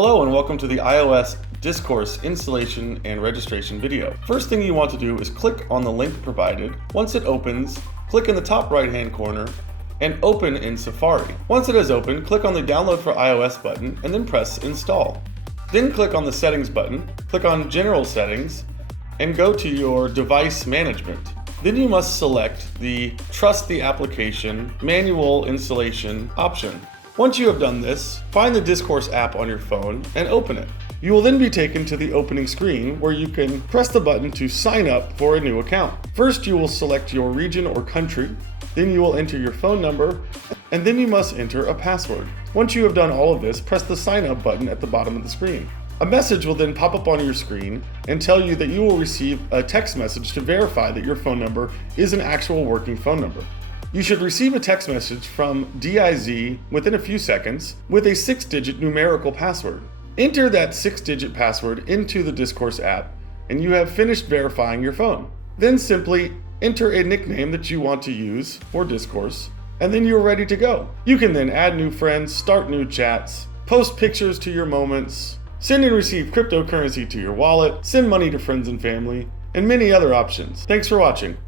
Hello and welcome to the iOS Discourse installation and registration video. First thing you want to do is click on the link provided. Once it opens, click in the top right hand corner and open in Safari. Once it is open, click on the Download for iOS button and then press Install. Then click on the Settings button, click on General Settings, and go to your Device Management. Then you must select the Trust the Application Manual Installation option. Once you have done this, find the Discourse app on your phone and open it. You will then be taken to the opening screen where you can press the button to sign up for a new account. First, you will select your region or country, then you will enter your phone number, and then you must enter a password. Once you have done all of this, press the sign up button at the bottom of the screen. A message will then pop up on your screen and tell you that you will receive a text message to verify that your phone number is an actual working phone number. You should receive a text message from DIZ within a few seconds with a 6-digit numerical password. Enter that 6-digit password into the Discourse app and you have finished verifying your phone. Then simply enter a nickname that you want to use for Discourse and then you're ready to go. You can then add new friends, start new chats, post pictures to your moments, send and receive cryptocurrency to your wallet, send money to friends and family, and many other options. Thanks for watching.